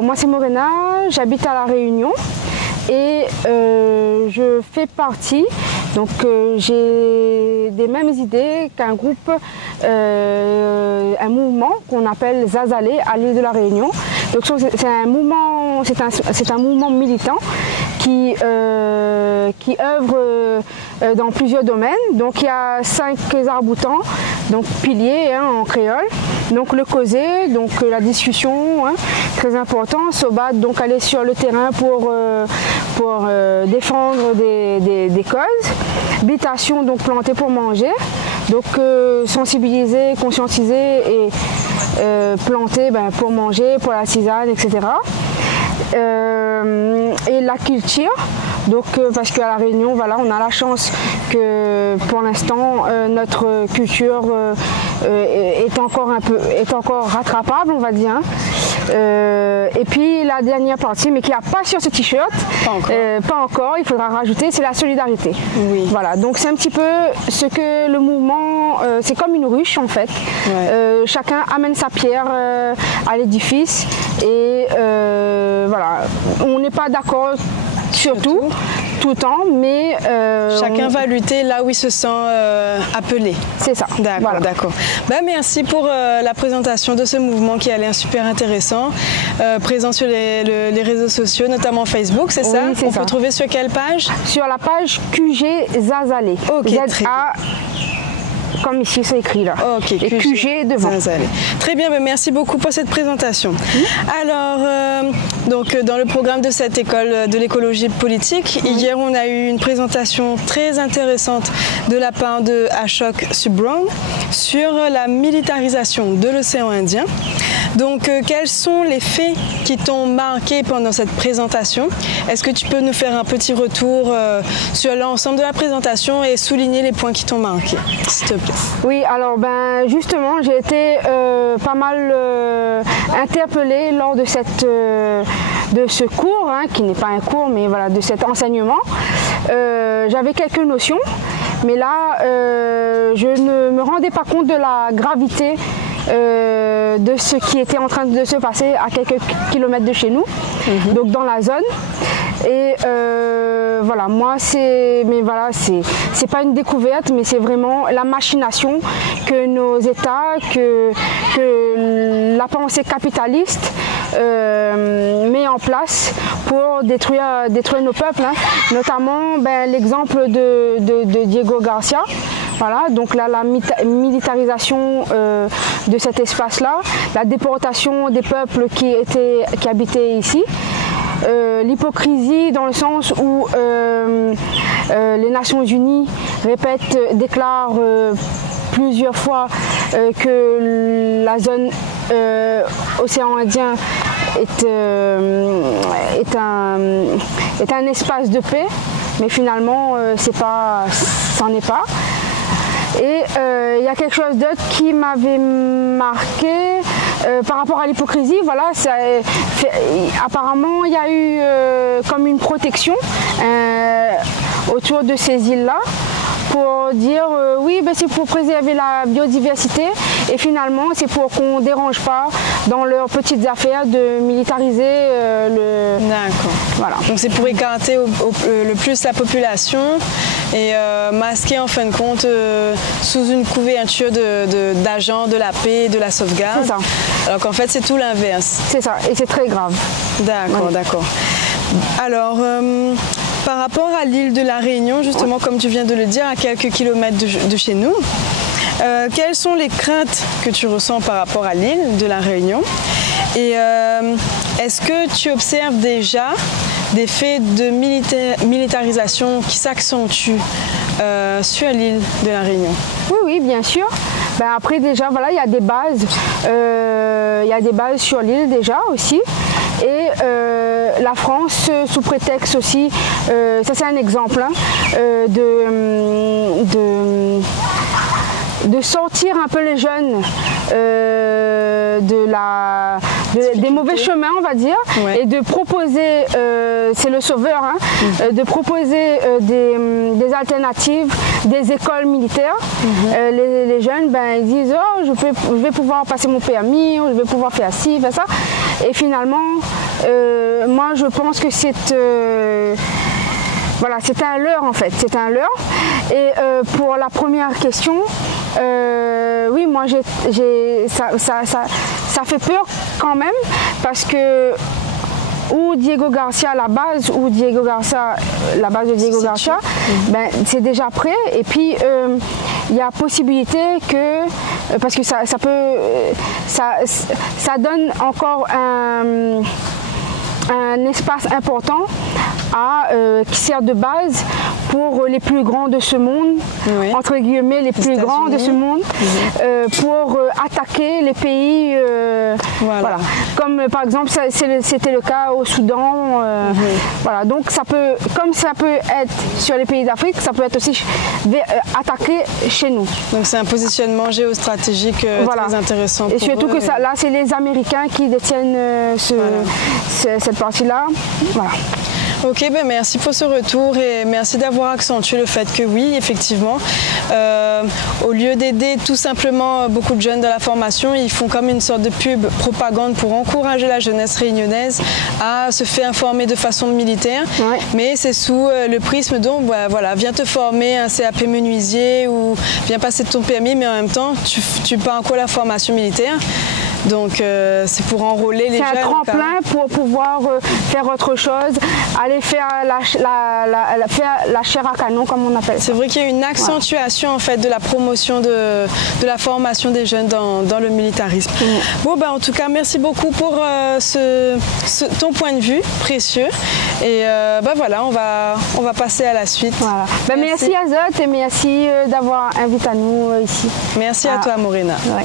Alors moi c'est Morena, j'habite à La Réunion et je fais partie, donc j'ai des mêmes idées qu'un groupe, un mouvement qu'on appelle Zazalé à l'île de La Réunion. Donc c'est un mouvement militant qui œuvre dans plusieurs domaines. Donc il y a 5 arcs-boutants, donc piliers en créole. Donc le causer, donc la discussion, très important. Sobat, donc aller sur le terrain pour défendre des causes. Bitation, donc planter pour manger. Donc sensibiliser, conscientiser et planter pour manger, pour la tisane, etc. Et la culture, donc parce qu'à La Réunion, voilà, on a la chance que pour l'instant notre culture est encore rattrapable, on va dire. Et puis la dernière partie, mais qui n'a pas sur ce t-shirt, pas encore, il faudra rajouter, c'est la solidarité. Oui. Voilà, donc c'est un petit peu ce que le mouvement, c'est comme une ruche en fait. Ouais. Chacun amène sa pierre à l'édifice et voilà, on n'est pas d'accord sur tout le temps, mais chacun va lutter là où il se sent appelé. C'est ça. D'accord, voilà. D'accord. Merci pour la présentation de ce mouvement qui a l'air super intéressant, présent sur les réseaux sociaux, notamment Facebook, c'est ça? On peut trouver sur quelle page? Sur la page QG Zazalé. Ok, Z-A, comme ici c'est écrit là. Ok, et QG devant. Zazalé. Très bien, merci beaucoup pour cette présentation. Alors, donc dans le programme de cette école de l'écologie politique, hier on a eu une présentation très intéressante de la part de Ashok Subron sur la militarisation de l'océan Indien. Donc, quels sont les faits qui t'ont marqué pendant cette présentation? Est-ce que tu peux nous faire un petit retour sur l'ensemble de la présentation et souligner les points qui t'ont marqué, s'il te plaît? Oui, alors justement, j'ai été pas mal interpellée lors de ce cours, qui n'est pas un cours, mais voilà, de cet enseignement. J'avais quelques notions, mais là, je ne me rendais pas compte de la gravité de ce qui était en train de se passer à quelques kilomètres de chez nous, donc dans la zone. Et voilà, moi c'est pas une découverte, mais c'est vraiment la machination que nos États, que la pensée capitaliste met en place pour détruire nos peuples, notamment l'exemple de Diego Garcia. Voilà, donc là, la militarisation de cet espace-là, la déportation des peuples qui habitaient ici, l'hypocrisie dans le sens où les Nations Unies déclarent plusieurs fois que la zone océan Indien est un espace de paix, mais finalement, ça n'en est pas. Et il y a quelque chose d'autre qui m'avait marqué par rapport à l'hypocrisie. Voilà, apparemment, il y a eu comme une protection autour de ces îles-là pour dire oui, c'est pour préserver la biodiversité et finalement c'est pour qu'on ne dérange pas dans leurs petites affaires de militariser D'accord. Voilà. Donc c'est pour écarter le plus la population et masquer en fin de compte sous une couverture d'agents de la paix et de la sauvegarde. C'est ça. Alors qu'en fait c'est tout l'inverse. C'est ça, et c'est très grave. D'accord, oui. D'accord. Alors, par rapport à l'île de La Réunion, justement, comme tu viens de le dire, à quelques kilomètres de chez nous, quelles sont les craintes que tu ressens par rapport à l'île de La Réunion? Et est-ce que tu observes déjà des faits de militarisation qui s'accentuent sur l'île de La Réunion? Oui, bien sûr. Après déjà, voilà, il y a des bases sur l'île déjà aussi. Et la France, sous prétexte aussi, ça c'est un exemple, de sortir un peu les jeunes des mauvais chemins, on va dire, ouais. Et de proposer, c'est le sauveur, de proposer des alternatives, des écoles militaires. Les jeunes, ils disent oh, je vais pouvoir passer mon permis, je vais pouvoir faire ci, faire ça. Et finalement, moi je pense que c'est voilà, c'est un leurre en fait, c'est un leurre. Et pour la première question, oui, moi ça fait peur quand même, parce que ou Diego Garcia à la base, ou Diego Garcia, la base de Diego Garcia, ben, c'est déjà prêt. Et puis il y a possibilité que, parce que ça donne encore un espace important qui sert de base pour les plus grands de ce monde, oui, entre guillemets les plus grands de ce monde, pour attaquer les pays, voilà. Comme par exemple c'était le cas au Soudan, voilà. Donc ça peut, comme ça peut être sur les pays d'Afrique, ça peut être aussi attaqué chez nous. Donc c'est un positionnement géostratégique voilà, très intéressant. Et surtout que ça, là c'est les Américains qui détiennent cette partie-là. Voilà. Ok, ben merci pour ce retour et merci d'avoir accentué le fait que oui, effectivement, au lieu d'aider tout simplement beaucoup de jeunes dans la formation, ils font comme une sorte de pub propagande pour encourager la jeunesse réunionnaise à se faire informer de façon militaire, ouais, mais c'est sous le prisme dont voilà, viens te former un CAP menuisier ou viens passer ton permis, mais en même temps tu pars encore la formation militaire. Donc c'est pour enrôler les jeunes. C'est un tremplin pour pouvoir faire autre chose, aller faire la chair à canon comme on appelle. C'est vrai qu'il y a une accentuation en fait de la promotion de la formation des jeunes dans le militarisme. Bon ben en tout cas merci beaucoup pour ton point de vue précieux et ben voilà on va passer à la suite. Voilà. Ben, merci Azot et merci d'avoir invité à nous ici. Merci à toi Morena. Ouais.